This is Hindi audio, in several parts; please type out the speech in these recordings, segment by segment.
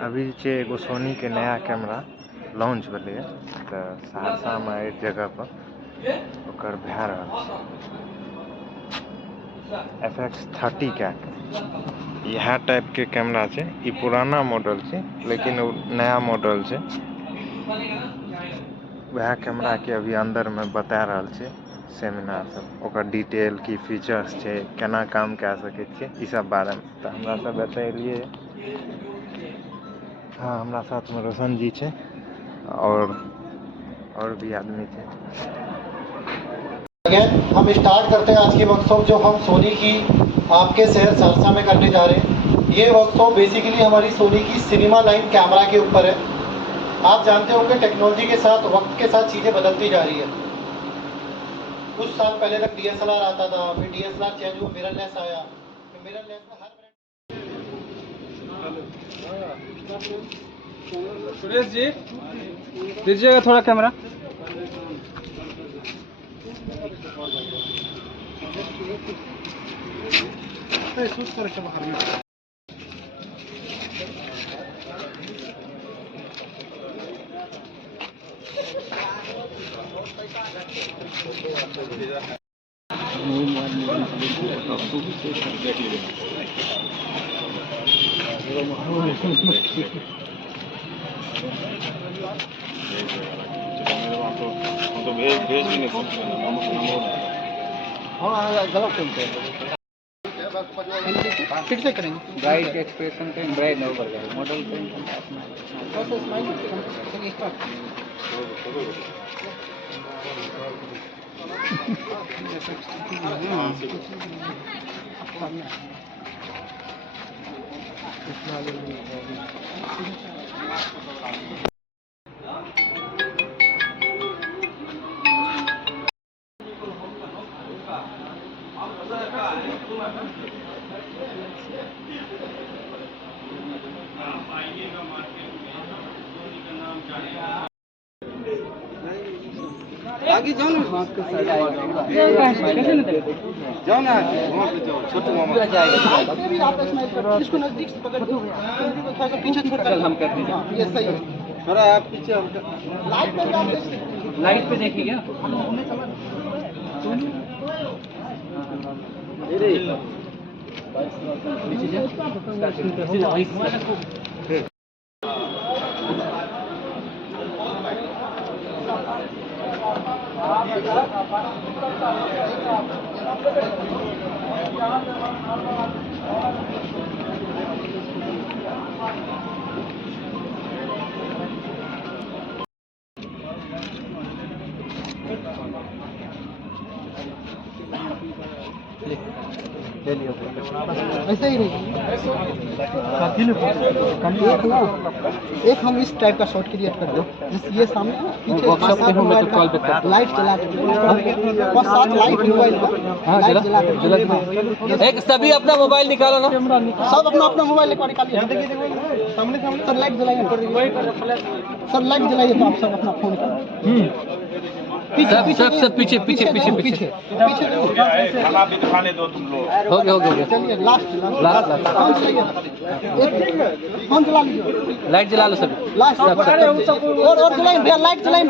अभी जे एगो सोनी के नया कैमरा लॉन्च भेलै तो सहरसा में एक जगह पर ओकर भए रहल छै FX30 कए के इएह टाइप के कैमरा छै। ई पुराना मॉडल छै लेकिन नया मॉडल छै। वह कैमरा के अभी अंदर में बता रहल छै सेमिनार सब, ओकर डिटेल की फीचर्स छै, केना काम कए सकै छियै, ई सब बारे में तो हमरा सब एतऽ एलियै। हाँ, हमारा साथ में रोशन जी है और भी आदमी थे। हम स्टार्ट करते हैं आज की वर्कशॉप जो हम सोनी की आपके शहर सहरसा में करने जा रहे हैं। ये वर्कशॉप बेसिकली हमारी सोनी की सिनेमा लाइन कैमरा के ऊपर है। आप जानते होंगे टेक्नोलॉजी के साथ, वक्त के साथ चीज़ें बदलती जा रही है। कुछ साल पहले तक DSLR आता था, फिर DSLR चेंज हुआ, मिररलेस आया, फिर मिररलेस में हर सुरेश जी दीजिएगा थोड़ा कैमरा। तो भेज भी नहीं सकते। हाँ गलत सुनते हैं। फिर से करेंगे ब्राइट एक्सप्रेशन पे ब्राइट नहीं कर रहा मॉडल पे आगे जाओ ना, जाओ ना, छोटू मामा इसको नजदीक से पकड़ दो, पीछे छोटा हम कर दीजिए। ये सही है, थोड़ा आप पीछे लाइट पे देखिए क्या ऐसे ही नहीं। एक हम इस टाइप का शॉट क्रिएट कर दो, ये सामने पीछे लाइट जला के बस साथ लाइट मोबाइल एक सभी अपना मोबाइल निकालो ना, सब अपना अपना मोबाइल निकालिए। सामने सामने सर लाइट जलाइए, सर लाइट जलाइए तो आप सब अपना फोन सब पीछे पीछे पीछे पीछे खाना भी खाने दो तुम लोग। हो गया। चलिए लास्ट फोन जला लीजिए, लाइट जला लो सभी लास्ट और जलाइए भैया, लाइट जलाइए।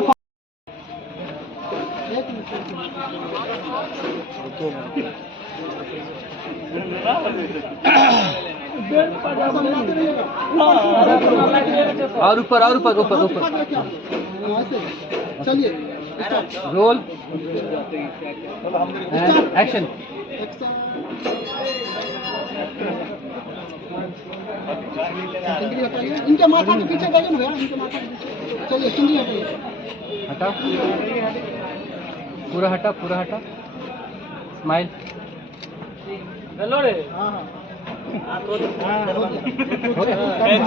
और ऊपर चलिए रोल एक्शन। इनके माथा के पीछे गए ना भैया, इनके माथा के पीछे। चलिए सिंधी हटाइए, हटा पूरा हटा स्माइल। हाँ हाँ